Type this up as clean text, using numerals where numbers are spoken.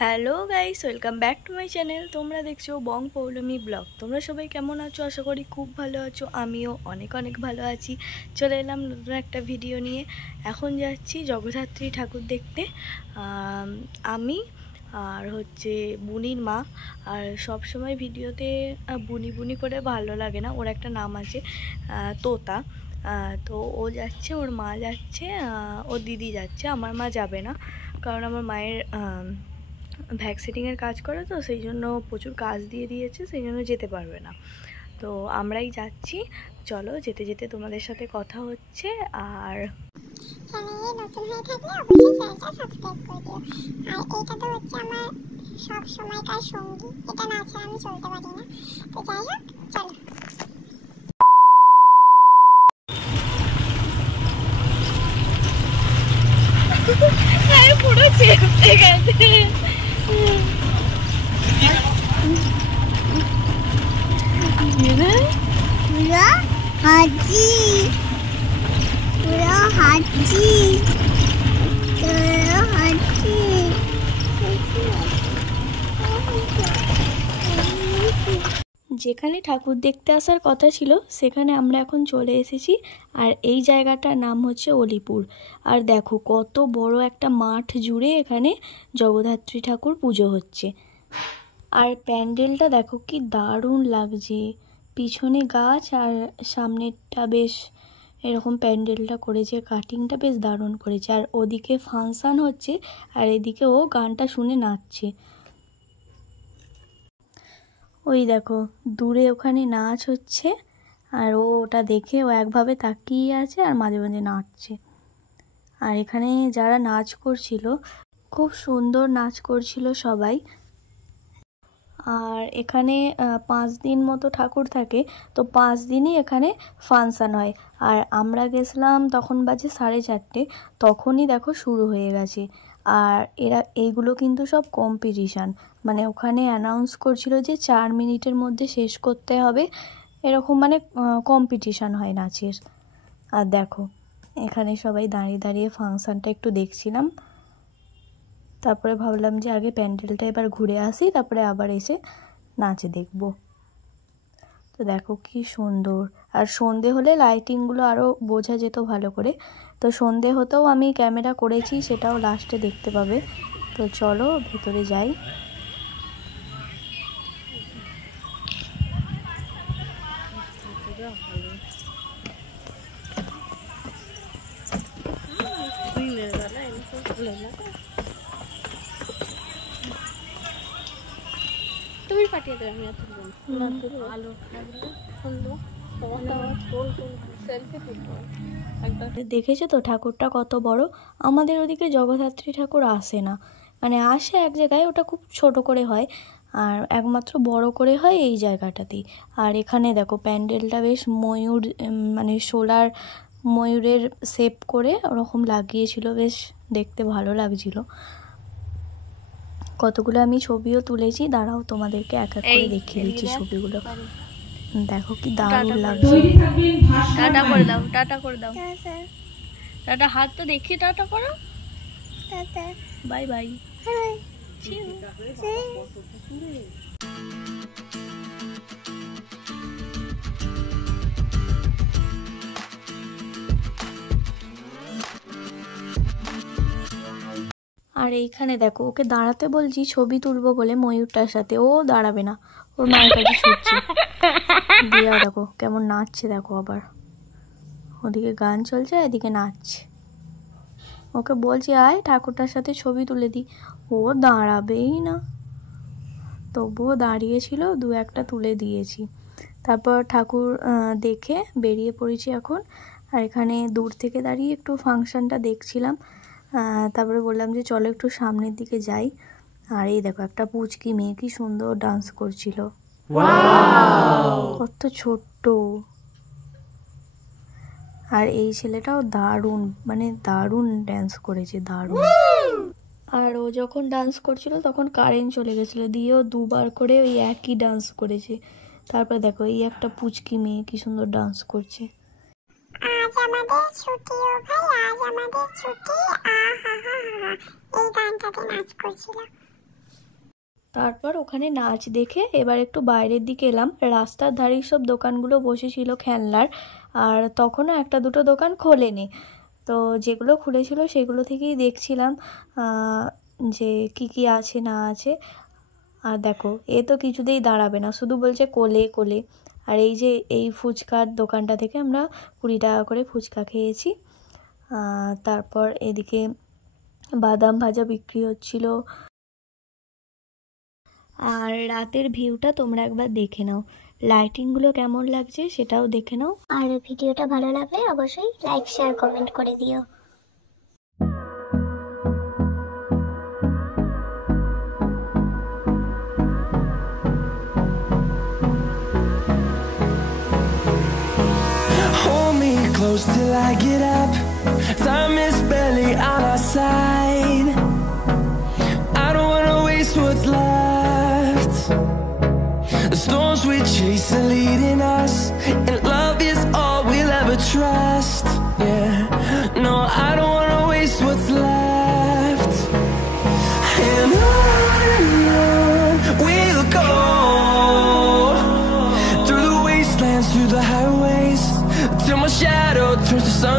Hello guys, welcome back to my channel. তোমরা দেখছো বং Poulami blog. তোমরা সবাই কেমন আছো? আশা করি খুব ভালো আছো। আমিও অনেক অনেক ভালো আছি। চলে এলাম নতুন একটা ভিডিও নিয়ে। এখন যাচ্ছি জগদ্ধাত্রী ঠাকুর দেখতে। আমি আর হচ্ছে বুনির মা। আর সব সময় ভিডিওতে বুনি বুনি করে ভালো লাগে না, ওর একটা নাম আছে তোতা। তো ও যাচ্ছে, ওর মা যাচ্ছে, ওর দিদি যাচ্ছে। আমার মা যাবে না, কারণ আমার মায়ের ভ্যাকসিনিংয়ের কাজ করে, তো সেই জন্য প্রচুর কাজ দিয়ে দিয়েছে, সেই জন্য যেতে পারবে না। তো আমরাই যাচ্ছি। চলো, যেতে যেতে তোমাদের সাথে কথা হচ্ছে। আর চ্যানেলে নতুন হয়ে থাকলে অবশ্যই চ্যানেলটা সাবস্ক্রাইব করে দিও। আর এটা তো হচ্ছে আমার সব সময়কার সঙ্গী, এটা না ছাড়া আমি চলতে পারি না। তো যাই হোক, চলো। পুরো চেপে গেছে। হাজি পুরো হাজি হাজি। যেখানে ঠাকুর দেখতে আসার কথা ছিল সেখানে আমরা এখন চলে এসেছি। আর এই জায়গাটার নাম হচ্ছে অলিপুর। আর দেখো কত বড় একটা মাঠ জুড়ে এখানে জগদ্ধাত্রী ঠাকুর পুজো হচ্ছে। আর প্যান্ডেলটা দেখো কি দারুণ লাগছে, পিছনে গাছ আর সামনেরটা বেশ এরকম প্যান্ডেলটা করেছে, কাটিংটা বেশ দারুণ করেছে। আর ওদিকে ফাংশন হচ্ছে আর এদিকে ও গানটা শুনে নাচছে। ওই দেখো দূরে ওখানে নাচ হচ্ছে, আর ও ওটা দেখে ও একভাবে তাকিয়ে আছে আর মাঝে মাঝে নাচছে। আর এখানে যারা নাচ করছিল খুব সুন্দর নাচ করছিল সবাই। আর এখানে 5 দিন মতো ঠাকুর থাকে, তো 5 দিনই এখানে ফাংশন হয়। আর আমরা গেছিলাম তখন বাজে 4:30, তখনই দেখো শুরু হয়ে গেছে। আর এইগুলো কিন্তু সব কম্পিটিশান, মানে ওখানে অ্যানাউন্স করছিল যে 4 মিনিটের মধ্যে শেষ করতে হবে, এরকম মানে কম্পিটিশান হয় নাচের। আর দেখো এখানে সবাই দাঁড়িয়ে দাঁড়িয়ে ফাংশনটা একটু দেখছিলাম। তারপরে ভাবলাম যে আগে প্যান্ডেলটা এবার ঘুরে আসি, তারপরে আবার এসে নাচ দেখব। তো দেখো কি সুন্দর। আর সন্ধে হলে লাইটিংগুলো আরও বোঝা যেত ভালো করে। তো সন্ধে হতেও আমি ক্যামেরা করেছি, সেটাও লাস্টে দেখতে পাবে। তো চলো ভেতরে যাই। তুমি পাঠিয়ে দেবে, আমি দেখেছো তো ঠাকুরটা কত বড়। আমাদের ওদিকে জগদ্ধাত্রী ঠাকুর আসে না, মানে আসে এক জায়গায়, ওটা খুব ছোট করে হয়, আর একমাত্র বড় করে হয় এই জায়গাটাতেই। আর এখানে দেখো প্যান্ডেলটা বেশ ময়ূর, মানে সোলার ময়ূরের শেপ করে ওরকম লাগিয়েছিল, বেশ দেখতে ভালো লাগছিল। কতগুলো আমি ছবিও তুলেছি, দাঁড়াও তোমাদেরকে এক এক করে দেখিয়ে দিচ্ছি ছবিগুলো। দেখো কি দারুণ লাগছে। টাটা করে দাও, টাটা করে দাও, টাটা। হাত তো দেখি, টাটা করো, বাই বাই। আর এইখানে দেখো ওকে দাঁড়াতে বলছি ছবি তুলবো বলে ময়ূরটার সাথে, ও দাঁড়াবে না, ওর মায়ের কাছে ছুটছে। দিয়া দেখো কেমন নাচছে, দেখো আবার ওদিকে গান চলছে এদিকে নাচছে। ওকে বলছি আয় ঠাকুরটার সাথে ছবি তুলে দিই, ও দাঁড়াবেই না। তবুও দাঁড়িয়েছিল, 2-1টা তুলে দিয়েছি। তারপর ঠাকুর দেখে বেরিয়ে পড়েছি এখন। আর এখানে দূর থেকে দাঁড়িয়ে একটু ফাংশনটা দেখছিলাম। তারপরে বললাম যে চলো একটু সামনের দিকে যাই। আর এই দেখো একটা পুচকি মেয়ে কি সুন্দর ডান্স করছিল, কত ছোট্ট। আর এই ছেলেটাও দারুণ, মানে দারুণ ডান্স করেছে, দারুণ। আর ও যখন ডান্স করছিল তখন কারেন্ট চলে গেছিলো, দিয়েও 2বার করে ওই একই ডান্স করেছে। তারপর দেখো এই একটা পুচকি মেয়ে কি সুন্দর ডান্স করছে। আজ আমাদের ছুটি ও ভাই, আজ আমাদের ছুটি, আহা হা হা, এই গানটাতে নাচ করছিল। তারপর ওখানে নাচ দেখে এবার একটু বাইরের দিকে এলাম। রাস্তার ধারেই সব দোকানগুলো বসেছিল খেলনার, আর তখনও একটা দুটো দোকান খোলেনি। তো যেগুলো খুলেছিল সেগুলো থেকেই দেখছিলাম যে কি আছে না আছে। আর দেখো, এ তো কিছুতেই দাঁড়াবে না, শুধু বলছে কোলে কোলে। আর এই যে এই ফুচকার দোকানটা থেকে আমরা 20 টাকা করে ফুচকা খেয়েছি। তারপর এদিকে বাদাম ভাজা বিক্রি হচ্ছিল। আর রাতের ভিউটা তোমরা একবার দেখে নাও, লাইটিংগুলো কেমন লাগছে সেটাও দেখে নাও। আর ভিডিওটা ভালো লাগলে অবশ্যই লাইক শেয়ার কমেন্ট করে দিও। Close till I get up. Time is barely on our side. I don't wanna waste what's left. The storms we chase are leading us, and love is all we'll ever trust. Yeah, no, I don't wanna waste what's left. And on we'll go, through the wastelands, through the highways, till my shadow turns to sun